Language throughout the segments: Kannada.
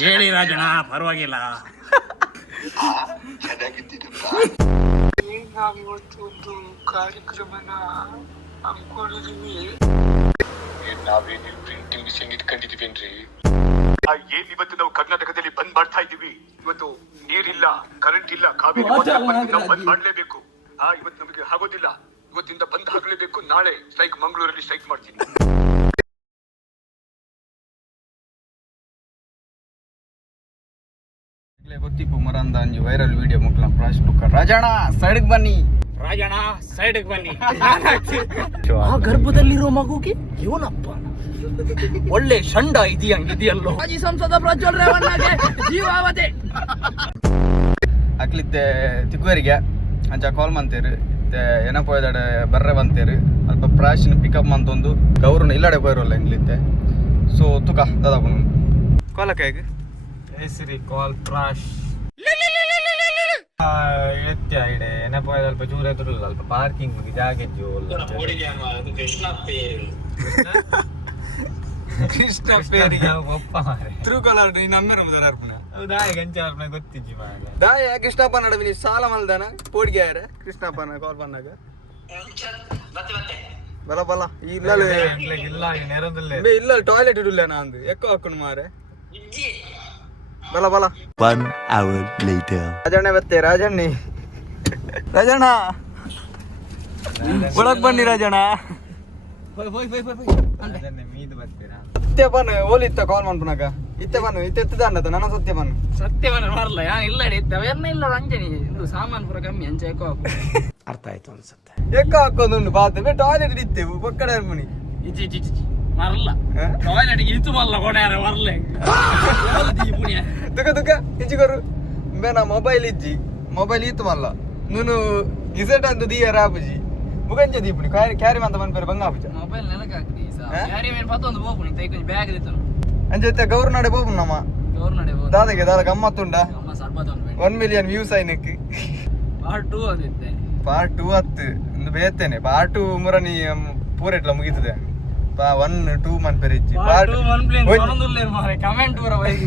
ಹೇಳಿ ರಾಜಣ್ಣ, ಪರವಾಗಿಲ್ಲ. ನಾವಿವತ್ತು ಒಂದು ಕಾರ್ಯಕ್ರಮನ ಹಮ್ಮಿಕೊಂಡಿದೀವಿ. ನಾವೇನು ಪ್ರಿಂಟಿಂಗ್ ಮಿಷನ್ ಇಟ್ಕೊಂಡಿದೀವೇನ್ರಿ? ಏನ್ ಇವತ್ತು ನಾವು ಕರ್ನಾಟಕದಲ್ಲಿ ಬಂದ್ ಮಾಡ್ತಾ ಇದೀವಿ. ಇವತ್ತು ನೀರಿಲ್ಲ, ಕರೆಂಟ್ ಇಲ್ಲ, ಕಾವೇರಿ ನಾವು ಬಂದ್ ಮಾಡ್ಲೇಬೇಕು. ಇವತ್ತು ನಮಗೆ ಆಗೋದಿಲ್ಲ. ಇವತ್ತಿಂದ ಬಂದ್ ಆಗ್ಲೇಬೇಕು. ನಾಳೆ ಸ್ಟ್ರೈಕ್, ಮಂಗಳೂರಲ್ಲಿ ಸ್ಟ್ರೈಕ್ ಮಾಡ್ತೀನಿ. ಗೊತ್ತಿಪ್ಪು ಮರಂದ ಅಂಜಿ ವೈರಲ್ ವಿಡಿಯೋ ಮುಕ್ಲ ಪ್ರಾಶ್ನುಕ ರಾಜಣ್ಣ ಸೈಡ್ಗೆ ಬನ್ನಿ, ರಾಜಣ್ಣ ಸೈಡ್ಗೆ ಬನ್ನಿ. ಆ ಗರ್ಭದಲ್ಲಿರೋ ಮಗುಗೆ ಇವನಪ್ಪ ಒಳ್ಳೆ ಷಂಡ ಇದೆಯಲ್ಲೋ. ಮಾಜಿ ಸಂಸದ ಪ್ರಜ್ವಲ್ ರೇವಣ್ಣಗೆ ಜೀವಾವಧಿ ಅಕ್ಲಿತ್ತೆ ತಿಕ್ಕುವರಿಗೆ ಅಂಚ ಕಾಲ್ ಮಂತೇರು ಏನಪ್ಪ ಇದಾಡೆ ಬರ್ರೆ ಬಂತೇರು ಅಲ್ಪ ಪ್ರಾಶಿನ ಪಿಕಪ್ ಮಂತೊಂದು ಗೌರನ ಇಲ್ಲಡೆ ಹೋಯ್ರಲ್ಲ ಇಂಗ್ಲಿತ್ತೆ. ಸೊ ತುಕ ದಾದಾಪುನು ಕಾಲಕ್ಕೆ ಹೆಸರಿ ಕಾಲ್ ಪ್ರಾಶ್ ಎತ್ತಿ ಐಡೆ ಏನಪ್ಪ ಸ್ವಲ್ಪ ಚೂರ ಎದುರು ಸ್ವಲ್ಪ ಪಾರ್ಕಿಂಗ್ ಜಾಗ ಕೃಷ್ಣ ಪೇರಿಗೆ ಒಪ್ಪ ತಿರುಕಲರ್ ನಮ್ಮೆರ ಮುದರ ಅರ್ಪಣ ದಾಯ ಗಂಚ ಅರ್ಪಣ ಗೊತ್ತಿಜ್ಜಿ ಮಾಡ ದಾಯ ಕೃಷ್ಣಪ್ಪ ನಡುವಿನ ಸಾಲ ಮಲ್ದಾನ ಪೋಡಿಗೆ ಕೃಷ್ಣಪ್ಪನ ಕಾಲ್ ಬಂದಾಗ ಬಲ ಬಲ ಇಲ್ಲ ಇಲ್ಲ ನೆರದಲ್ಲೇ ಇಲ್ಲ ಟಾಯ್ಲೆಟ್ ಇಡಲ್ಲ ನಂದು ಎಕ್ಕೋ ಹಾಕೊಂಡು ಮಾರೆ ಬಲ ಬಲ. 1 hour later. ರಾಜಣ್ಣ ಬತ್ತೆ ರಾಜಣ್ಣಿ ರಾಜಣ್ಣ ಒಳಗ್ ಬನ್ನಿ ರಾಜಣ್ಣ. ಮೀದು ಬರ್ತೀರಾ ಸತ್ಯಪನ್ ಓಲಿತ್ತ ಕಾಲ್ ಮಾಡ್ಪನಾಗ ಇತ್ತೆ ಎತ್ತದ ಅನ್ನತ ನನ್ನ ಸತ್ಯವನ್ನ ಬರಲ್ಲ ಯಾ ಇಲ್ಲ ಇತ್ತವೆಲ್ಲ ಇಲ್ಲ ಅಂಜನಿ ಇದು ಸಾಮಾನು ಪೂರ ಕಮ್ಮಿ ಅಂಚೆ ಎಕೋ ಅರ್ಥ ಆಯ್ತು ಅನ್ಸುತ್ತೆ. ಎಕ್ಕ ಹಾಕೋದು ಬಾತೆ ಟಾಯ್ಲೆಟ್ ಇಡಿತ್ತೇವು ಪಕ್ಕಡೆ ಮನಿ ಇಜಿ ಇಜಿ ಇಜಿ ಮರಲ್ಲ ಟಾಯ್ಲೆಟ್ ಇತ್ತು ಮಲ್ಲ ಕೊಡ್ಯಾರ ಮರಲೆ ತುಕ ಇಜಿಗರು ಬೇನ ಮೊಬೈಲ್ ಇಜ್ಜಿ ಮೊಬೈಲ್ ಇತ್ತು ಮಲ್ಲ ನೀನು ಗಿಸೆಟ್ ಅಂತ ದೀಯ ರಾಪುಜಿ ಬುಗಂಜ ದೀಪುನಿ ಕ್ಯಾರಿ ಮಂತ ಮನ್ಪೇರು ಬಂಗಾಪುಜ ಮೊಬೈಲ್ ನೆಲಕ ಹಾಕ್ತಿ ಕ್ಯಾರಿ ಮೇಲೆ ಪತ್ತೊಂದು ಹೋಗ್ನಿ ತೈಕೊಂಡಿ ಬ್ಯಾಗ್ ದಿತ್ತು ಅಂಜೆ ಗೌರ್ ನಡೆ ಹೋಗ್ನು ನಮ್ಮ ಗೌರ್ ನಡೆ ದಾದ ಗಮ್ಮತ್ತುಂಡ ಅಮ್ಮ ಸರ್ಬತ್ತೊಂದು 1 million ವ್ಯೂಸ್ ಐನಕ್ಕೆ ಪಾರ್ಟ್ 2 ಅದಿತ್ತೆ ಪಾರ್ಟ್ 2 ಅತ್ತು ಒಂದು ಬೇತೇನೆ ಪಾರ್ಟ್ 2 ಮುರನಿ ಪೂರೆಟ್ಲ ಮುಗಿತದೆ 1 2 ಮನ್ಪೇರು ಇಜ್ಜಿ ಪಾರ್ಟ್ 1 ಪ್ಲೇನ್ ಬರೋದಿಲ್ಲ ಮಾರೆ ಕಮೆಂಟ್ ಪೂರ ವೈಗಿ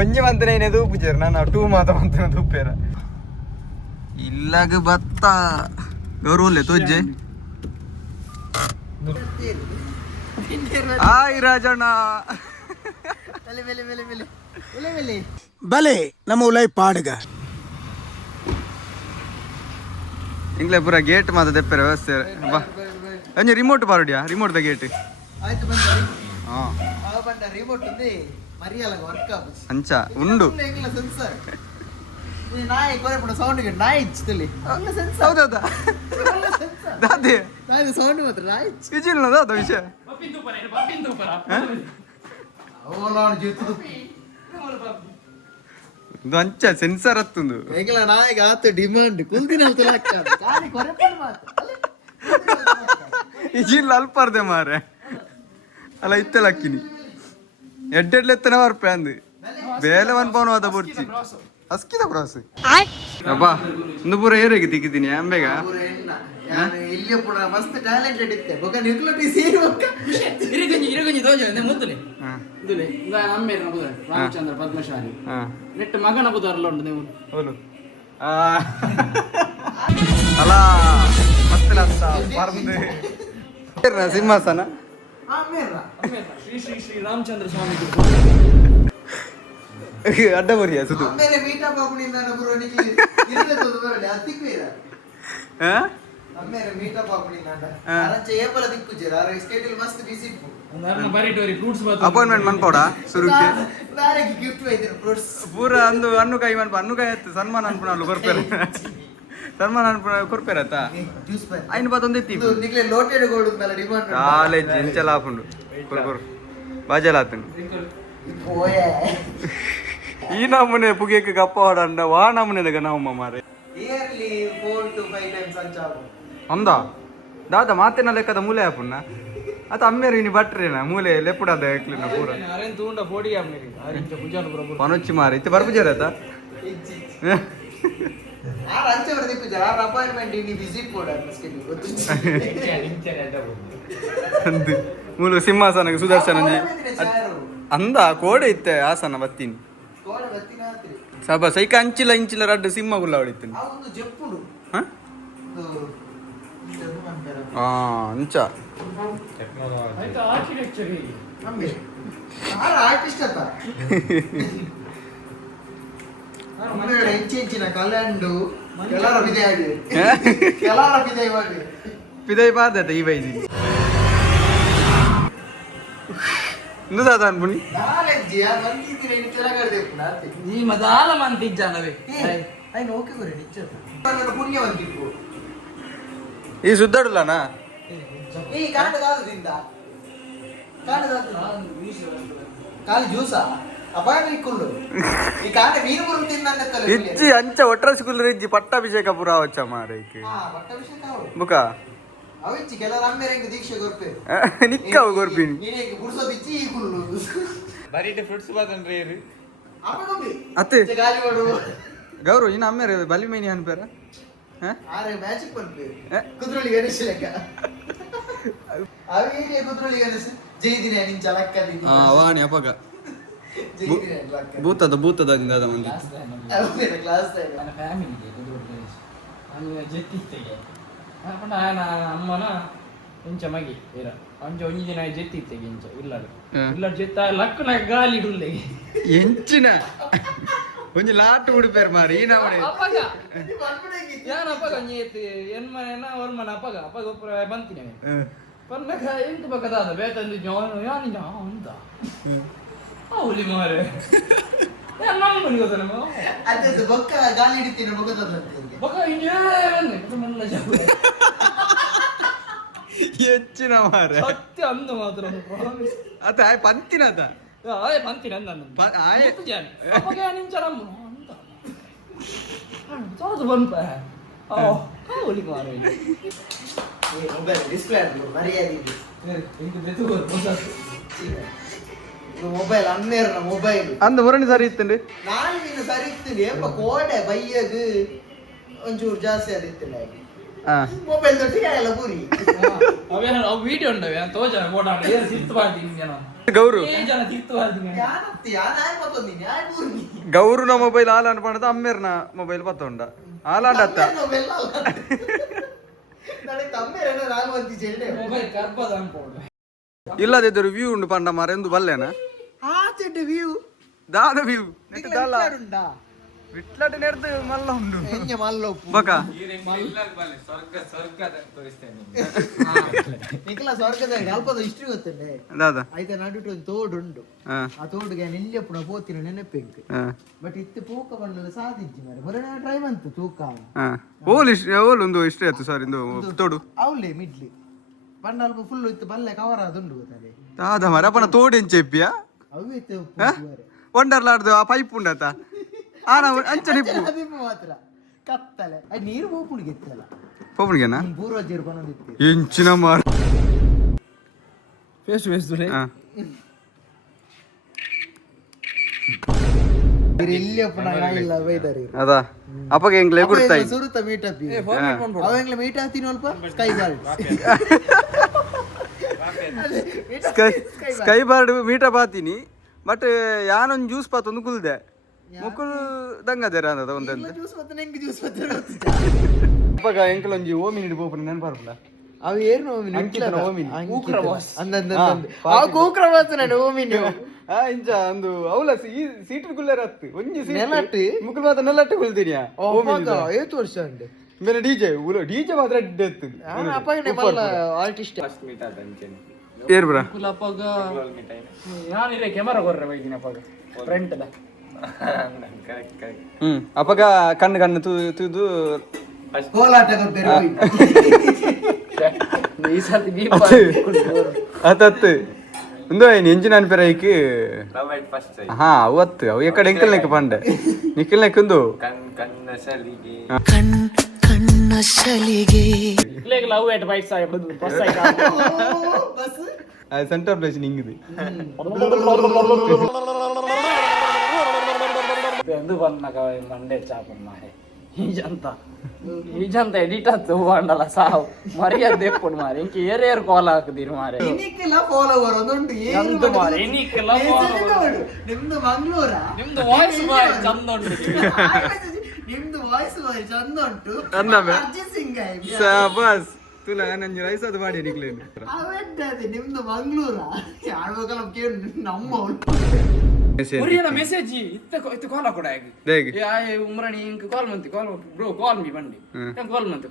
ಒಂಜಿ ಮಂತನೇ ದೂಪುಜೇರು ನಾನು 2 ಮಾತ ಮಂತನ ದೂಪೇರ ಇಲ್ಲಗ ಬತ್ತ ಗೌರವಲ್ಲೇ ತೋಜ್ಜೆ ಹಾಯ್ ರಾಜಣ್ಣ ಬಲೆ ನಮ್ಮ ಉಲೈ ಪಾಡ್ಗ ಇಂಗ್ಲೇ ಪೂರ ಗೇಟ್ ಮಾತ ತೆಪ್ಪರ ವ್ಯವಸ್ಥೆ ಬಾ ಅಂಜೆ ರಿಮೋಟ್ ಬಾರುಡಿಯಾ ರಿಮೋಟ್ ದ ಗೇಟ್ ಆಯ್ತು ಬಂದರಿ ಹಾ ಆ ಬಂದ ರಿಮೋಟ್ ఉంది ಮರಿಯಲ್ಲ ವರ್ಕ್ ಆಗುಸ್ ಅಂಚ ಉಂಡು ಇಂಗ್ಲ ಸೆನ್ಸರ್ ಈ ನಾಯಿ ಕೊರೆಪುಡ ಸೌಂಡ್ ಗೆ ನಾಯಿ ಇಚ್ತಲಿ ಇಂಗ್ಲ ಸೆನ್ಸರ್ ಹೌದಾ ದಾದೆ ನಾಯಿ ಸೌಂಡ್ ಮಾತ್ರ ನಾಯಿ ಇಜಿಲ್ಲ ದಾದ ವಿಷಯ ಬಪ್ಪಿಂದು ಪರ ಅವಲಾನ್ ಜೀತು ಇದು ಅಂಚ ಸೆನ್ಸರ್ ಹತ್ತುಂದು ಇಂಗ್ಲ ನಾಯಿಗೆ ಆತ ಡಿಮಾಂಡ್ ಕುಂದಿನ ತಲಾಕ ಗಾಳಿ ಕೊರೆಪುಡ ಮಾತ್ರ ಇಜಿಲ್ಲ ಅಲ್ಪಾರ್ದೆ ಮಾರೆ ಅಲ್ಲ ಇತ್ತಲ್ಲ ಅಕ್ಕಿನಿ ಎಡ್ಡೆಡ್ಲೆತ್ತನ ಬರ್ಪೆ ಅಂದು ಬೇಲೆ ಪವನ ಹೋದ ಬುರ್ಚಿ ಅಸ್ಕಿದ ಬ್ರಾಸ್ ಅಬ್ಬಾ ಒಂದು ಪೂರ ಏರಿಗೆ ತಿಕ್ಕಿದ್ದೀನಿ ಅಂಬೆಗ ಇಲ್ಲಿ ಪುಣ ಮಸ್ತ್ ಟ್ಯಾಲೆಂಟೆಡ್ ಇತ್ತೆ ಬೊಕ ನಿಕ್ಲಟಿ ಸೇರಿ ಬೊಕ ಇರಗಂಜಿ ತೋಜ ಮುತ್ತಲೆ ಇದುಲೆ ಅಮ್ಮೇರ ನಬುದ ರಾಮಚಂದ್ರ ಪದ್ಮಶಾಲಿ ನೆಟ್ಟ ಮಗನ ಬುದಾರಲ್ಲ ಉಂಟು ನೀವು ಹೋಲು ಅಲ್ಲ ಮತ್ತೆ ಅಂತ ಬರ್ದು ಸಿಂಹಾಸನ ಶ್ರೀ ಶ್ರೀ ಶ್ರೀ ರಾಮಚಂದ್ರ ಸ್ವಾಮಿ ಅಡ್ಡ ಬರಿಯ ಸುದು ಆಮೇಲೆ ಮೀಟಾ ಪಾಪುನಿಂದ ನಬರು ನಿಕ್ಲಿ ಇರದೆ ತೋದು ಬರಲಿ ಅತ್ತಿಕ್ವೇರ ಆಮೇಲೆ ಮೀಟಾ ಪಾಪುನಿಂದ ಅರಂಚೆ ಏಪಲ ದಿಕ್ಕುಜೆರ ಆರ ಸ್ಕೆಡ್ಯೂಲ್ ಮಸ್ತ್ ಬಿಸಿ ಇಪ್ಪು ಒಂದರ್ನ ಬರಿಟೋರಿ ಫ್ರೂಟ್ಸ್ ಬಾತ್ ಅಪಾಯಿಂಟ್ಮೆಂಟ್ ಮನ್ಪೋಡ ಸುರುಕ್ಕೆ ನಾಳೆಗೆ ಗಿಫ್ಟ್ ಒಯ್ದಿರು ಫ್ರೂಟ್ಸ್ ಪೂರ ಅಂದು ಅನ್ನು ಕೈ ಮನ್ಪ ಅನ್ನು ಕೈ ಎತ್ತು ಸನ್ಮಾನ ಅನ್ಪುಣ ಕೊರ್ಪೇರ ಸನ್ಮಾನ ಅನ್ಪುಣ ಕೊರ್ಪೇರತ್ತ ಜ್ಯೂಸ್ ಬೈ ಐನ್ ಬಾತೊಂದು ಎತ್ತಿ ಇದು ನಿಕ್ಲೆ ಲೋಟೆಡ್ ಗೋಲ್ಡ್ ಮೇಲೆ ಡಿಮಾಂಡ್ ಕಾಲೇಜ್ ಇಂಚಲ ಹಾಕೊಂಡು ಕೊರ್ಕೊರ್ ಬಾಜಲಾತನು ಓಯೆ ಈ ನಮೂನೆ ಪುಗೇಕ ಗಪ್ಪ ಹೊಡಂಡ ವಾ ನಮೂನೆದಾಗ ನಾವು ಮಾರೆ ಇಯರ್ಲಿ 4 to 5 times ಅಂಚಾವು ಅಂದ ದಾದ ಮಾತಿನ ಲೆಕ್ಕದ ಮೂಲೆ ಹಾಪುಣ್ಣ ಅತ ಅಮ್ಮೇರು ಇನಿ ಬಟ್ರೇನ ಮೂಲೆ ಲೆಪ್ಪುಡದ ಎಕ್ಲಿನ ಪೂರ ಅರೆನ್ ತೂಂಡ ಬೋಡಿ ಆಮೇರಿ ಅರೆಂಚ ಪೂಜಾನ ಬರಬ ಪನೊಚ್ಚಿ ಮಾರಿ ಇತ್ತೆ ಬರ್ಪುಜಾರತ ಇಜ್ಜಿ ಆರ ಅಂಚೆ ಬರ ದಿಕ್ಕುಜೆರ ಆರ ಅಪಾಯಿಂಟ್ಮೆಂಟ್ ಇನಿ ವಿಸಿಟ್ ಕೋಡ್ ಸ್ಕೆಡ್ಯೂಲ್ ಅಂದು ಮೂಲು ಸಿಂಹಾಸನಕ್ಕೆ ಸುದರ್ಶನ ಅಂದ ಕೋಡೆ ಇತ್ತೆ ಆಸನ ಬತ್ತೀನಿ ಪ್ರತಿ ರಾತ್ರಿ ಸಬ ಸೈಕ ಅಂಚಿಲ ಇಂಚಿಲ ರಡ್ಡು ಸಿಂಹ ಗುಲ್ಲ ಹೊಡಿತೀನಿ ಆ ಒಂದು ಜಪ್ಪುಡು ಅಂಚ ಆಯ್ತು ಆರ್ಕಿಟೆಕ್ಚರ್ ಹೇಗೆ ನಮ್ಗೆ ಆರ್ಟಿಸ್ಟ್ ಅಂತ ಹೆಂಚಿನ ಕಲ್ಯಾಂಡು ಕೆಲವರ ಬಿದೆ ಆಗಿ ಕೆಲವರ ಬಿದೆ ಇವಾಗ ಪಿದೈ ಬಾರ್ದತ ಈ ಬೈದಿ ಇಂದು ದಾದ ಅನ್ಪುಣಿ ನಾಲೆಜ್ಜಿಯ ಬಂದಿದ್ದೀನಿ ಇನ್ನು ಕೆಳಗಡೆ ನೀ ಮದಾಲ ಮಂತಿಜ್ಜಾನವೇ ಅಯ್ಯ ಓಕೆ ಬರೀ ನಿಜ ಪುಣ್ಯವಂತಿತ್ತು ಈ ಸುದ್ದಾಡುಲ್ಲನಾ ಈ ಕಾಣದಾದ್ರಿಂದ ಕಾಲಿ ಜ್ಯೂಸಾ ಅಪಾಯ ಇಕ್ಕೊಂಡು ಈ ಕಾಣ ಮೀನು ಬರು ತಿಂದಂತಲ್ಲ ಇಜ್ಜಿ ಅಂಚ ಒಟ್ರಸ್ಕುಲ್ ಇಜ್ಜಿ ಪಟ್ಟಾಭಿಷೇಕ ಪುರ ಅವಚ್ಚ ಮಾರೈಕೆ ಪಟ್ಟಾಭಿಷೇಕ ಬುಕ ಅವಿಚ್ಚಿ ಕೆಲವರು ಅಮ್ಮೆರಂಗ ದೀಕ್ಷೆ ಗೊರ್ಪೆ ನಿಕ್ಕವು ಗೊರ್ಪಿನಿ ನೀನೇಗೆ ಗುಡ್ಸೋದಿಚ್ಚಿ ಈ ಕುಲ್ಲು ಬರೀ ಫ್ರೂಟ್ಸ್ ಬಾತನ್ರಿ ಇರು ಅಪ್ಪಗೊಂಬಿ ಅತ್ತೆ ಗಾಲಿ ಮಾಡು ಗೌರವ್ ಇನ್ನು ಅಮ್ಮೇರ ಬಲಿಮೇನಿ ಅನ್ಪೇರ ಆರೆ ಮ್ಯಾಜಿಕ್ ಬಂದ್ವಿ ಕುದ್ರೊಳಿ ಗಣೇಶ ಲೆಕ್ಕ ಅವಿಗೆ ಕುದ್ರೊಳಿ ಗಣೇಶ ಜೈದಿನ ನಿಂಚ ಲಕ್ಕದಿ ವಾಣಿ ಅಪಗ ಜೈದಿನ ಲಕ್ಕ ಭೂತದ ಅದ ಮಂದಿ ಅವನ ಕ್ಲಾಸ್ ನನ್ನ ಫ್ಯಾಮಿಲಿಗೆ ನಾನು ಜೆತ್ತಿತ್ತೆಗೆ ಅಮ್ಮನ ಇಂಚ ಮಗಿ ಇರ ಅಂಚ ಒಂಜಿ ದಿನ ಜೆತ್ತಿತ್ತೆಗೆ ಇಂಚ ಇಲ್ಲ ಜೆತ್ತ ಲಕ್ಕನ ಗಾಲಿ ಇಡುಲ್ಲೆಗೆ ಎಂಚಿನ ಒಂಜಿ ಲಾಟ್ ಉಡುಪೇರ್ ಮಾರಿ ಈ ನವಣೆ ಅಪ್ಪಗ ಯಾನ ಅಪ್ಪಗ ನೀತಿ ಎನ್ಮನೆನ ಅವರ್ಮನ ಅಪ್ಪಗ ಒಪ್ಪರ ಬಂತೀನಿ ಪನ್ನಕ ಎಂಟು ಬಕದಾದ ಬೇತಂದು ಯಾನಿ ಅಂತ ಅವಲಿ ಮಾರೆ ನಮ್ಮನಿಗೆ ಗೊತ್ತಲ್ಲ ಅದೇ ಬೊಕ್ಕ ಗಾಲಿ ಹಿಡಿತೀನಿ ಮುಗದಂತೆ ಬಕ ಇಂಜೇ ಮಲ್ಲ ಜಾಬ್ ಹೆಚ್ಚಿನ ಮಾರೆ ಸತ್ಯ ಅಂದ ಮಾತ್ರ ಪ್ರಾಮಿಸ್ ಅತ ಆಯ್ ಪಂತಿನದ ಆಯ್ ಬಂತೀನಿ ಅಂದ ಆಯ್ ಜಾನಿ ಅಪ್ಪಗ ನಿಂಚರಮ್ಮ ಅಂತ ತೋದು ಬಂಪ ಅವಲಿ ಮಾರೆ ಮೊಬೈಲ್ ಡಿಸ್ಪ್ಲೇ ಆಡ್ಲು ಮರ್ಯಾದೆ ಇಂದು ಬೆತ್ತು ಬರ್ತದೆ ಮೊಬೈಲ್ ಅಮ್ಮೇರ್ನ ಮೊಬೈಲ್ ಅಂದ ಮುರಣಿ ಸರಿ ಇತ್ತಂಡಿ ನಾನು ನಿನ್ನ ಸರಿ ಇರ್ತೀನಿ ಏಪ ಕೋಡೆ ಬೈಯಗ್ ಒಂಚೂರು ಜಾಸ್ತಿ ಅದಿತ್ತಿಲ್ಲ ಮೊಬೈಲ್ ದೊಡ್ಡ ಎಲ್ಲ ಪೂರಿ ಅವೇನ ಅವು ವಿಡಿಯೋ ಉಂಡವೆ ತೋಜ ಓಡಾಡ ಏನು ಸಿತ್ತು ಬಾರ್ದಿನಿ ಜನ ಗೌರು ಜನ ಸಿತ್ತು ಬಾರ್ದಿನಿ ಯಾನತ್ತಿ ಯಾನಾಯ್ ಮತ್ತೊಂದಿನಿ ಯಾಯ್ ಪೂರಿ ಗೌರುನ ಮೊಬೈಲ್ ಆಲಾನ್ ಪಣದ ಅಮ್ಮೇರ್ನ ಮೊಬೈಲ್ ಪತ್ತೊಂಡ ಆಲಾಂಡತ್ತ ಮೊಬೈಲ್ ನನಗೆ ತಮ್ಮೇರೇನ ನಾನು ಅಂತಿ ಚೆಲ್ಲೆ ಮೊಬೈಲ್ ಕರ್ಪದ ಅನ್ಕೊಂಡು ಇಲ್ಲದಿದ್ದರು ವ್ಯೂ ಉಂಡು ಪಂಡ ಮಾರ ಎಂದು ಬಲ್ಲೇನ ಆ ಚೆಡ್ಡೆ ವ್ಯೂ ದಾದ ವ್ಯೂ ಉಂಡಾ ವಿಟ್ಲಟ್ ನೆಡ್ದು ಮಲ್ಲ ಉಂಡು ಹೆಂಗ ಮಲ್ಲೊಪ್ಪು ಬಕ ಸ್ವರ್ಗ ತೋರಿಸ್ತೇನೆ ನಿಖಲ ಸ್ವರ್ಗದ ಅಲ್ಪದ ಹಿಸ್ಟ್ರಿ ಗೊತ್ತಂಡೆ ದಾದ ಆಯ್ತಾ ನಡುಟು ಒಂದು ತೋಡು ಉಂಡು ಆ ತೋಡುಗೆ ನಿಲ್ಯಪ್ಪುನ ಪೋತಿನ ನೆನಪೆಂಕ್ ಬಟ್ ಇತ್ತು ಪೂಕ ಬಣ್ಣದ ಸಾಧಿಜ್ಜಿ ಮಾರೆ ಮೊರನ ಟ್ರೈ ಬಂತು ತೂಕ ಓಲ್ ಒಂದು ಇಷ್ಟೇ ಆಯ್ತು ಸರ್ ಇಂದು ತೋಡು ಅವಳೆ ಮಿಡ್ಲಿ ಪಂಡ ಅಲ್ಪ ಫುಲ್ ಇತ್ತು ಬಲ್ಲೆ ಕವರ್ ಆದುಂಡು ಗೊತ್ತದೆ ದಾದ ಮರ ಅಪ್ಪನ ತೋಡೆನ್ ಚೆಪ್ಪಿಯ ಅವು ಇತ್ತು ವಂಡರ್ಲಾಡ್ದು ಆ ಪೈಪ್ ಉಂಡತ ಆನ ಅಂಚ ನಿಪ್ಪು ಅದಿಪ್ಪು ಮಾತ್ರ ಕತ್ತಲೆ ಅದು ನೀರು ಹೋಪುಣಿಗೆ ಇತ್ತಲ್ಲ ಪೋಪಣಿಗೆನಾ ಪೂರ್ವಜರು ಬಂದಿತ್ತು ಎಂಚಿನ ಮಾರ ಫೇಸ್ ಫೇಸ್ ದುರೆ ಇಲ್ಲಪ್ಪನ ಇಲ್ಲ ಬೈದಾರಿ ಅದ ಅಪ್ಪಗೆ ಎಂಗ್ಲೇ ಗುರ್ತಾಯಿ ಸುರುತ ಮೀಟಪ್ ಅವೆಂಗ್ಲ ಮೀಟ್ ಆಗ್ತೀನಿ ಅಲ್ಪ ಸ್ಕೈ ಬಾರ್ಡ್ ಸ್ಕೈ ಬಾರ್ಡ್ ಮೀಟ ಪಾತೀನಿ ಬಟ್ ಯಾನೊಂದು ಜ್ಯೂಸ್ ಪಾತೊಂದು ಕುಲ್ದೆ ಮುಕ್ಕುಲ್ ದಂಗದೇರ ಅಂದದ ಒಂದೊಂದು ಜ್ಯೂಸ್ ಮತ್ತೆ ನಂಗೆ ಜ್ಯೂಸ್ ಮತ್ತೆ ಅಪ್ಪಗ ಎಂಕಲೊಂಜಿ ಓಮಿನಿ ಬೋಪನ ನೆನಪಾರ್ಪಲ ಅವು ಏನು ಅಂಕಿತನ ಓಮಿನಿ ಕೂಕ್ರ ಬಾಸ್ ನಾನು ಓಮಿನಿ ಇಂಚ ಒಂದು ಅವಲ ಸೀಟರ್ ಗುಲ್ಲೇರ ಹತ್ತು ಒಂಜಿ ನೆಲಟ್ಟು ಮುಕ್ಕಲ್ ಮಾತ್ರ ನೆಲಟ್ಟು ಕುಲ್ತೀನಿಯಾ ಏತು ವರ್ಷ ಉಂಟು ಮೇಲೆ ಡಿಜೆ ಮಾತ್ರ ಅಡ್ಡ ಎತ್ತು ಆರ್ಟಿಸ್ಟ್ ಮೀಟ್ ಆದ ಅಂಚೆನೆ ಏರ್ ಬ್ರಾ ಅಪ್ಪಗ ನಾನಿರೇ ಕ್ಯಾಮರಾ ಕೊರ್ರೆ ಬೈದಿನ ಅಪ್ಪಗ ಫ್ರಂಟ್ ದ ಕರೆಕ್ಟ್ ಅಪ್ಪಗ ಕಣ್ಣು ತೂದು ಕೋಲಾಟ ಈ ಸರ್ತಿ ಅತ್ತತ್ತು ಒಂದು ಎಂಜಿನ್ ಅನ್ಪೇರ ಐಕ್ ಲವ್ ಎಟ್ ಫಸ್ಟ್ ಸೈಟ್ ಹಾ ಅವತ್ತು ಅವು ಎಕಡೆ ಎಂಕಲ್ ನೆಕ್ ಪಂಡೆ ನಿಖಿಲ್ ನೆಕ್ಕೊಂದು ಕಣ್ಣ ಸಲಿಗೆ ಕಣ್ಣ ಸಲಿಗೆ ಇಲ್ಲೇಗ ಲವ್ ಎಟ್ ಬೈಟ್ ಸಾಯ್ ಬಸ್ ಆಯ್ತಾ ಸೆಂಟರ್ ಪ್ಲೇಸ್ ನಿಂಗಿದೆ ಎಂದು ಬಂದಾಗ ಮಂಡೆ ಚಾಪನ್ ಮಾರೆ ಈಜಂತ ಎಡಿಟ್ ಆತು ಹೂವಂಡಲ್ಲ ಸಾವು ಮರ್ಯಾದೆ ಎಪ್ಪುಡು ಮಾರಿ ಇಂಕ ಏರೇರು ಕಾಲ್ ಹಾಕದಿರಿ ಮಾರೆ ಇನ್ನಿಕ್ಕೆಲ್ಲ ಫಾಲೋವರ್ ಅದೊಂದು ಎಂತ ಮಾರೆ ಇನ್ನಿಕ್ಕೆಲ್ಲ ನಿಮ್ದು ಮಂಗ್ಳೂರ ನಿಮ್ದು ವಾಯ್ಸ್ ಬಾಯ್ ಚಂದ ಉಂಟು ನಿಮ್ದು ವಾಯ್ಸ್ ಬಾರಿ ಚಂದ ಉಂಟು ಅನ್ನವೇ? ಅರ್ಜಿತ್ ಸಿಂಗ್ ಶಾಬಾಸ್ ತುಲ ನಂಜು ರೈಸದು ಮಾಡಿ ನಿಕ್ಲೇನು ಅವೆಂಟದೆ ನಿಮ್ದು ಮಂಗ್ಳೂರ ಆಡ್ಬೇಕಲ್ಲ ಕೇಳು ನಮ್ಮ ಉರಿಯನ ಮೆಸೇಜ್ ಇತ್ತ ಕಾಲ್ ಹಾಕೊಡ ಹೇಗೆ ಉಮ್ರಾಣಿ ಇಂಕ ಕಾಲ್ ಮಂತಿ ಕಾಲ್ ಬ್ರೋ ಕಾಲ್ ಮಿ ಬಂಡಿ ಕಾಲ್ ಮಂತಿ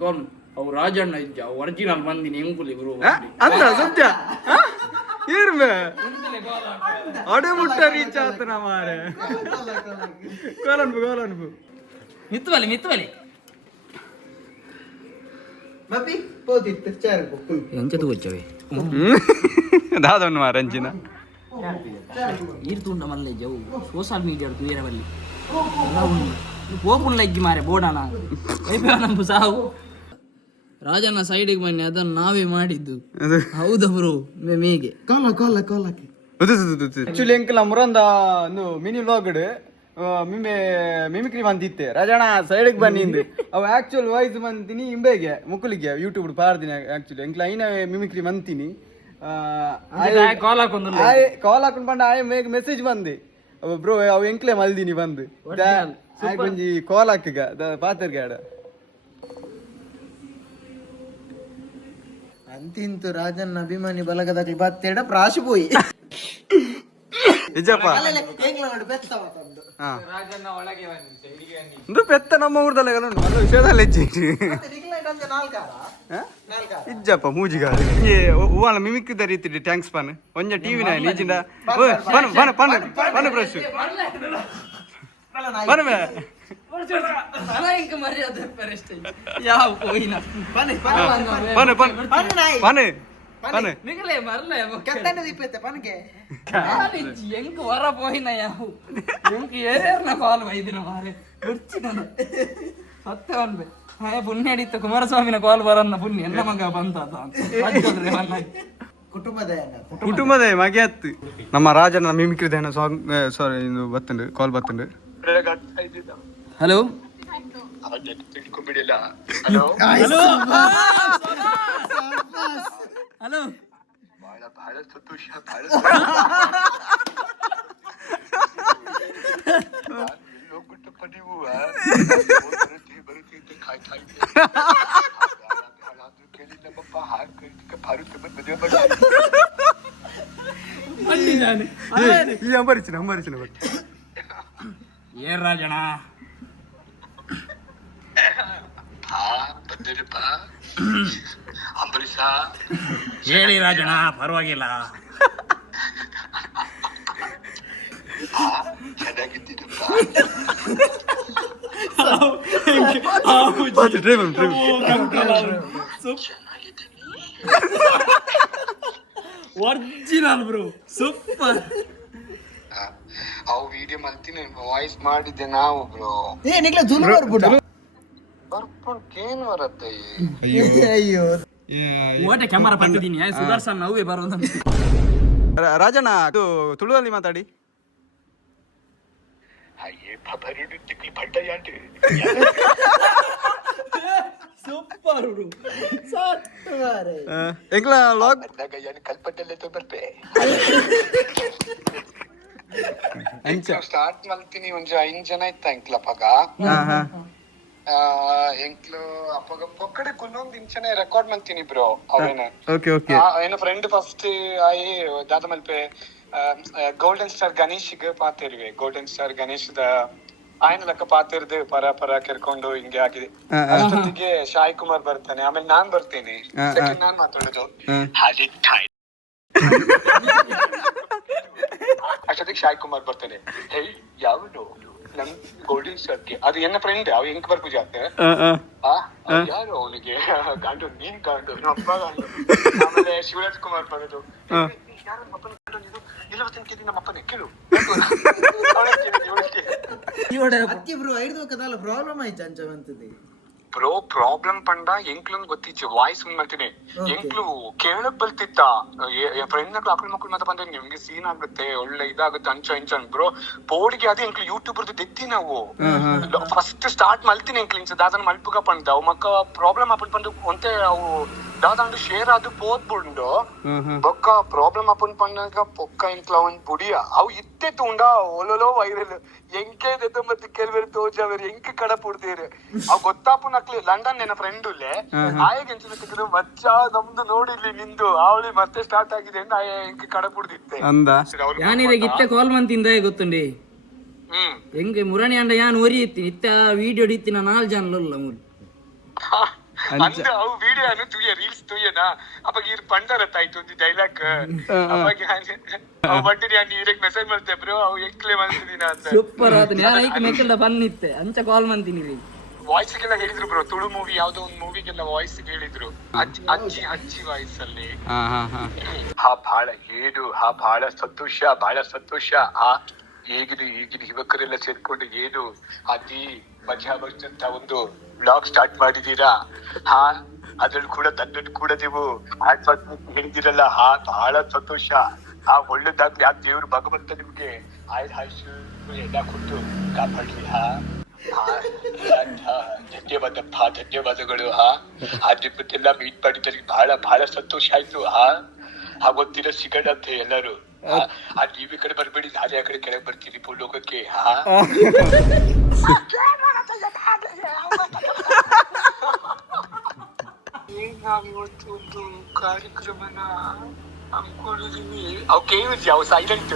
ಅವು ರಾಜಣ್ಣ ಇಜ್ಜ ಒರಿಜಿನಲ್ ಮಂದಿನಿ ಎಂಕುಲಿ ಬ್ರೋ ಅಂತ ಸತ್ಯ ಇರ್ಬೆ ಅಡೆ ಮುಟ್ಟ ರೀಚ್ ಆತನ ಮಾರೆ ಕೋಲನ್ಬು ಮಿತ್ತುವಲಿ ಮಬ್ಬಿ ಪೋದಿತ್ತು ಚಾರ್ ಬುಕ್ಕು ಎಂಚದು ಗೊಚ್ಚವೆ ದಾದವನ್ನು ಮಾರ ಅಂಚಿನ ಈರ್ತುಂಡ ಮಲ್ಲ ಜವು ಸೋಷಿಯಲ್ ಮೀಡಿಯಾ ತುಯರ ಬಲ್ಲಿ ಓಪನ್ ಲಗ್ಗಿ ಮಾರೆ ಬೋಡಾನ ನಂಬು ಸಾವು ರಾಜಣ್ಣ ಸೈಡಿಗೆ ಬನ್ನಿ ಅದನ್ನು ನಾವೇ ಮಾಡಿದ್ದು ಹೌದಾ ಬ್ರೋ ಮೇಗೆ ಕೋಲಕ್ಕೆ ಆಕ್ಚುಲಿ ಎಂಕಲ ಮುರಂದ ಒಂದು ಮಿನಿ ವ್ಲಾಗ್ಡ್ ಮಿಮಿಕ್ರಿ ಬಂದಿತ್ತೆ ರಾಜಣ್ಣ ಸೈಡ್ಗೆ ಬನ್ನಿಂದು ಅವು ಆಕ್ಚುಲ್ ವಾಯ್ಸ್ ಬಂತೀನಿ ಇಂಬೆಗೆ ಮುಕ್ಕುಲಿಗೆ ಯೂಟ್ಯೂಬ್ ಪಾರ್ದಿನಿ ಆಕ್ಚುಲಿ ಎಂಕ್ಲ ಐನ ಮಿಮಿಕ್ರಿ ಬಂತೀನಿ ಕಾಲ್ ಹಾಕೊಂಡು ಕಾಲ್ ಹಾಕೊಂಡು ಬಂಡ ಆಯ್ ಮೇಗ್ ಮೆಸೇಜ್ ಬಂದೆ ಬ್ರೋ ಅವು ಎಂಕ್ಲೆ ಮಲ್ದಿನಿ ಬಂದು ಒಂಜಿ ಕಾಲ್ ಹಾಕಿಗ ಪಾತರ್ಗೆ ಆಡ ಅಂತಿಂತು ರಾಜನ್ ಅಭಿಮಾನಿ ಬಲಗದಲ್ಲಿ ಬತ್ತೇಡ ಪ್ರಾಶು ಪೋಯಿ ನಿಜಪ್ಪ ರಾಜಣ್ಣ ಒಳಗೆ ಅಂದ್ರೆ ಪೆತ್ತ ನಮ್ಮ ಊರ್ದಲ್ಲ ಒಂದು ವಿಷಯದಲ್ಲಿ ಹೆಚ್ಚಿ ಇಜ್ಜಪ್ಪ ಮೂಜಿಗಾಡಿ ಹೂವಲ್ಲ ಮಿಮಿಕ್ಕಿದ ರೀತಿ ಟ್ಯಾಂಕ್ಸ್ ಪಾನ್ ಒಂಜ ಟಿವಿನ ನೀಚಿಂದ ಪನ್ ಬ್ರಷ್ ಬನ್ಮೆ ಯಾವ ಹೋಯಿನ ಪನ್ ನಿಗಲೇ ಮರ್ಲೆ ಕೆತ್ತನೆ ದೀಪೈತೆ ಪನ್ಗೆ ಎಂಕ್ ಹೊರ ಹೋಯಿನ ಯಾವ ಎಂಕ್ ಏರ್ಯಾರ್ನ ಕಾಲ್ ಬೈದಿನ ಮಾರೆ ಗುರ್ಚಿನ ಸತ್ಯ ಅನ್ಬೆ ಹಾಯ ಪುಣ್ಯ ಹಿಡಿತ ಕುಮಾರಸ್ವಾಮಿನ ಕಾಲ್ ಬರನ್ನ ಪುಣ್ಯ ಎನ್ನ ಮಗ ಬಂತ ಕುಟುಂಬದ ಮಗೆ ಹತ್ತು ನಮ್ಮ ರಾಜನ ಮಿಮಿಕ್ರಿದ ಸಾಂಗ್ ಸಾರಿ ಇದು ಬತ್ತಂಡು ಕಾಲ್ ಬತ್ತಂಡು ಹಲೋ ತಿಳ್ಕೊಂಬಿಡಿಲ್ಲ ಹಲೋ ಹಲೋ ಬಹಳ ಸಂತೋಷ ಹೋಗ್ಬಿಟ್ಟಪ್ಪ ನೀವು ಬರುತ್ತೆ ಅಂತ ಕಾಯ್ತಾ ಇದ್ದೆ ಕೇಳಿ ನಮ್ಮಪ್ಪ ಹಾಗೆ ಕರಿತಿಕ ಭಾರತ ಮದುವೆ ಮಾಡಿ ಈ ಅಂಬರಿಚಿನ ಏನ್ ರಾಜಣ್ಣ ಬಂದಿರಪ್ಪ ಅಂಬರೀಷ ಹೇಳಿ ರಾಜಣ್ಣ ಪರವಾಗಿಲ್ಲ ಚೆನ್ನಾಗಿದ್ದೀನಪ್ಪ ಒರಿಜಿನಲ್ ಬ್ರೋ ಸೂಪರ್ ಅವು ವಿಡಿಯೋ ಮಲ್ತೀನಿ ವಾಯ್ಸ್ ಮಾಡಿದ್ದೆ ನಾವು ಬ್ರೋ ಏನಿಲ್ಲ ಜುಲು ಬರ್ಬಿಡ ಬರ್ಪುಂಟೇನು ಬರುತ್ತೆ ಅಯ್ಯೋ ಓಟೆ ಕ್ಯಾಮರಾ ಪತ್ತಿದ್ದೀನಿ ಸುದರ್ಶನ್ ನೋವೇ ಬರೋದು ರಾಜಣ್ಣ ಇದು ತುಳುವಲ್ಲಿ ಮಾತಾಡಿ ಅಯ್ಯೇ ಬಬರುಡು ತಿಕ್ಲಿ ಪಡ್ಡಯ್ಯಾಂಟಿ ಸೂಪರ್ ಬ್ರೋ ಸತ್ತು ಮಾರೆ ಎಂಕ್ಲ ಲಾಗ್ ಬಂದಾಗ ಏನು ಕಲ್ಪಟ್ಟಲ್ಲೇ ಬರ್ಪೆ ಸ್ಟಾರ್ಟ್ ಮಲ್ತೀನಿ ಒಂಜ 5 ಜನ ಇತ್ತ ಎಂಕ್ಲ ಪಗ ಎಂಕ್ಲು ಅಪ್ಪಗ ಪೊಕ್ಕಡೆ ಕುಲ್ಲೊಂದು ಇಂಚನೆ ರೆಕಾರ್ಡ್ ಮಾಡ್ತೀನಿ ಬ್ರೋ ಅವೇನ ಓಕೆ ಓಕೆ ಏನ ಫ್ರೆಂಡ್ ಫಸ್ಟ್ ಆಯಿ ದಾದ ಮಲ್ಪೆ ಗೋಲ್ಡನ್ ಸ್ಟಾರ್ ಗಣೇಶ್ಗೆ ಪಾತಿರ್ವೆ ಗೋಲ್ಡನ್ ಸ್ಟಾರ್ ಗಣೇಶದ ಆಯ್ನ ಲೆಕ್ಕ ಪಾತಿರ್ದು ಪರ ಕೆರ್ಕೊಂಡು ಹಿಂಗೆ ಆಗಿದೆ ಅಷ್ಟೊತ್ತಿಗೆ ಶಾಯ್ ಕುಮಾರ್ ಬರ್ತಾನೆ ಆಮೇಲೆ ನಾನ್ ಬರ್ತೇನೆ ಸೆಕೆಂಡ್ ನಾನ್ ಮಾತಾಡೋದು ಅಷ್ಟೊತ್ತಿಗೆ ಶಾಯ್ ಕುಮಾರ್ ಬರ್ತಾನೆ ಹೇ ಯಾವನು ನಮ್ ಗೋಲ್ಡನ್ ಸ್ಟಾರ್ಗೆ ಅದು ಎನ್ನ ಫ್ರೆಂಡ್ ಅವ ಹೆಂಗ್ ಬರ್ಪೂಜೆ ಆಗ್ತದೆ ಯಾರು ಅವನಿಗೆ ಗಾಂಡು ನೀನ್ ಗಾಂಡು ಅಪ್ಪ ಗಾಂಡು ಆಮೇಲೆ ಶಿವರಾಜ್ ಕುಮಾರ್ ಬರೋದು ನಮ್ಮಪ್ಪನೇ ಕೇಳು ಅಕ್ಕಿ ಬ್ರೋ 5 ಕದಾಲ ಪ್ರಾಬ್ಲಮ್ ಆಯ್ತು ಅಂಚವಂತದೆ ಬ್ರೋ ಪ್ರಾಬ್ಲಮ್ ಪಂಡ ಎಂಕ್ಲಂಗ್ ಗೊತ್ತಿಚ್ಚು ವಾಯ್ಸ್ ಮಾಡ್ತೀನಿ ಎಂಕ್ಲು ಕೇಳಕ್ ಬಲ್ತಿತ್ತ ಫ್ರೆಂಡ್ ಅಕ್ಕಳ ಮಕ್ಕಳು ಮಾತ್ರ ಬಂದ್ರೆ ನಿಮ್ಗೆ ಸೀನ್ ಆಗುತ್ತೆ ಒಳ್ಳೆ ಇದಾಗುತ್ತೆ ಅಂಚ ಬ್ರೋ ಪೋಡಿಗೆ ಅದೇ ಎಂಕ್ಲು ಯೂಟ್ಯೂಬರ್ ದೆತ್ತಿ ನಾವು ಫಸ್ಟ್ ಸ್ಟಾರ್ಟ್ ಮಲ್ತೀನಿ ಎಂಕ್ಲು ಇಂಚ ದಾದನ ಮಲ್ಪುಗ ಪಂಡ ಅವು ಮಕ್ಕ ಪ್ರಾಬ್ಲಮ್ ಅಪ್ಪನ್ ಪಂಡು ಒಂತೆ ಅವು ದಾದಂಡು ಶೇರ್ ಅದು ಪೋದ್ಬುಂಡು ಬೊಕ್ಕ ಪ್ರಾಬ್ಲಮ್ ಅಪ್ಪನ್ ಪಂಡಾಗ ಪೊಕ್ಕ ಎಂಕ್ಲ ಅವನ್ ಬುಡಿಯ ಅವು ಇತ್ತೆ ತುಂಡ ಒಲೊಲೋ ವೈರಲ್ ಎಂಕೆ ಮತ್ತೆ ಕೆಲವರು ತೋಜಾವೇರು ಎಂಕೆ ಕಡ ಪುಡ್ದೇರು ಅವ್ ಗೊತ್ತಾಪುನ್ ಅಕ್ಲಿ ಲಂಡನ್ ನನ್ನ ಫ್ರೆಂಡ್ ಉಲ್ಲೆ ಆಯಗೆ ಎಂಚಿನ ಮಚ್ಚ ನಮ್ದು ನೋಡಿರ್ಲಿ ನಿಂದು ಅವಳಿ ಮತ್ತೆ ಸ್ಟಾರ್ಟ್ ಆಗಿದೆ ಅಂತ ಆಯ ಎಂಕೆ ಕಡ ಪುಡ್ದಿತ್ತೆ ಯಾನಿರಗೆ ಇತ್ತೆ ಕಾಲ್ ಮಂತಿಂದ ಗೊತ್ತುಂಡಿ ಎಂಗೆ ಮುರಣಿ ಅಂಡ ಯಾನ್ ಒರಿ ಇತ್ತೀನಿ ಇತ್ತ ವಿಡಿಯೋ ಹಿಡಿತಿನ 4 ಜನಲ್ಲ ಮೂರು ಅಂದ ಅವು ವಿಡಿಯೋ ಅನ್ನು ತುಯ್ಯ ರೀಲ್ಸ್ ತುಯ್ಯನಾ ಅವಾಗ ಇರ್ ಪಂಡರತ್ತಾಯ್ತು ಒಂದು ಡೈಲಾಗ್ ಅವಾಗ ಬಡ್ಡಿ ನಾನು ಇರಕ್ ಮೆಸೇಜ್ ಮಾಡ್ತೆ ಬ್ರೋ ಅವು ಎಂಕ್ಲೆ ಮಾಡ್ತಿದ್ದೀನ ಅಂತ ಸೂಪರ್ ಆತ ನಾನು ಐಕ್ ಮೇಕಲ್ದ ಬನ್ನಿತ್ತೆ ಅಂಚ ಕಾಲ್ ಮಂತೀನಿ ರೀ ವಾಯ್ಸ್ ಗೆಲ್ಲ ಹೇಳಿದ್ರು ಬ್ರೋ ತುಳು ಮೂವಿ ಯಾವ್ದೋ ಒಂದು ಮೂವಿಗೆಲ್ಲ ವಾಯ್ಸ್ ಹೇಳಿದ್ರು ಅಜ್ಜಿ ವಾಯ್ಸ್ ಅಲ್ಲಿ ಬಹಳ ಏನು ಬಹಳ ಸಂತೋಷ ಈಗಿನ ಯುವಕರೆಲ್ಲ ಸೇರ್ಕೊಂಡು ಏನು ಅತಿ ಮಜಾ ಬರ್ತಂತ ಒಂದು ಬ್ಲಾಗ್ ಸ್ಟಾರ್ಟ್ ಮಾಡಿದೀರಾ ಅದ್ರಲ್ಲಿ ಕೂಡ ನನ್ನನ್ನು ಕೂಡ ನೀವು ಹೇಳಿದಿರಲ್ಲ ಬಹಳ ಸಂತೋಷ ಒಳ್ಳೇದಾಗ್ಲಿ ದೇವ್ರು ಭಗವಂತ ನಿಮ್ಗೆ ಆಯುಷ್ ಎಲ್ಲ ಕೊಟ್ಟು ಕಾಪಾಡ್ಲಿ ಧನ್ಯವಾದಗಳು ನಿಮ್ಮನ್ನೆಲ್ಲ ಮೀಟ್ ಮಾಡಿದ್ರೆ ಬಹಳ ಸಂತೋಷ ಆಯ್ತು ಗೊತ್ತಿರ ಸಿಗೋಣ ಅಂತ ಎಲ್ಲರೂ ನೀವ್ ಈ ಕಡೆ ಬರ್ಬೇಡಿ ನಾನೇ ಆ ಕಡೆ ಕೆಳಗೆ ಬರ್ತೀನಿ ಭೂಲೋಕಕ್ಕೆ ನಾವಿವತ್ತು ಒಂದು ಕಾರ್ಯಕ್ರಮನ ಹಮ್ಮಿಕೊಂಡಿದೀವಿ ಅವ್ ಕೇಳಿದ್ವಿ ಅವ್ ಸೈಲೆಂಟ್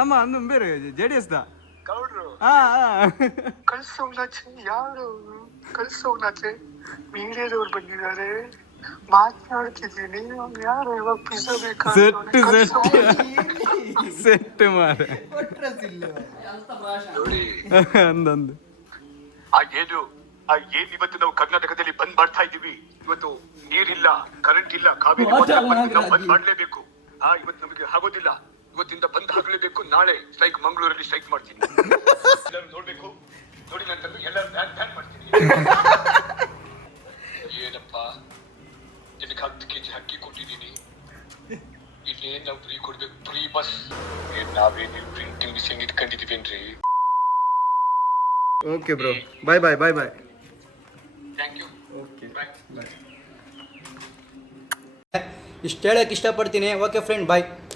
ನಮ್ಮ ಅಂದು ಬೇರೆ JDS ದ ಗೌಡ್ರು ಕಳ್ಸೋನಾಚೆ ಯಾರು ಕಳ್ಸೋನಾಚೆ ಮೀಡಿಯಾದವ್ರು ಬಂದಿದ್ದಾರೆ ಮಾತನಾಡ್ತಿದ್ದೀನಿ ಯಾರು ಯಾವಾಗ ಪಿಜ್ಜಾ ಬೇಕಾ ಸೆಟ್ ಮಾರ ನೋಡಿ ಅಂದಂದು ಏನ್ ಇವತ್ತು ನಾವು ಕರ್ನಾಟಕದಲ್ಲಿ ಬಂದ್ ಮಾಡ್ತಾ ಇದೀವಿ ಇವತ್ತು ನೀರಿಲ್ಲ ಕರೆಂಟ್ ಇಲ್ಲ ಕಾವೇರಿ ನಾವು ಬಂದ್ ಮಾಡ್ಲೇಬೇಕು ಇವತ್ತು ನಮಗೆ ಆಗೋದಿಲ್ಲ ಇವತ್ತಿಂದ ಬಂದ್ ಆಗ್ಲೇಬೇಕು ನಾಳೆ ಸ್ಟ್ರೈಕ್ ಮಂಗಳೂರಲ್ಲಿ ಸ್ಟ್ರೈಕ್ ಮಾಡ್ತೀನಿ ಎಲ್ಲರೂ ನೋಡ್ಬೇಕು ನೋಡಿ ನಂತರ ಎಲ್ಲರೂ ಬ್ಯಾನ್ ಮಾಡ್ತೀನಿ ಏನಪ್ಪಾ ನಿನಗೆ 10 kg ಅಕ್ಕಿ ಕೊಟ್ಟಿದ್ದೀನಿ ಇಲ್ಲೇನ್ ನಾವು ಫ್ರೀ ಕೊಡ್ಬೇಕು ಫ್ರೀ ಬಸ್ ನಾವೇನು ಪ್ರಿಂಟಿಂಗ್ ಮಿಷನ್ ಇಟ್ಕೊಂಡಿದೀವೇನ್ರಿ okay bro bye thank you okay bye ಇಷ್ಟು ಹೇಳಕ್ಕೆ ಇಷ್ಟಪಡ್ತೀನಿ ಓಕೆ ಫ್ರೆಂಡ್ ಬಾಯ್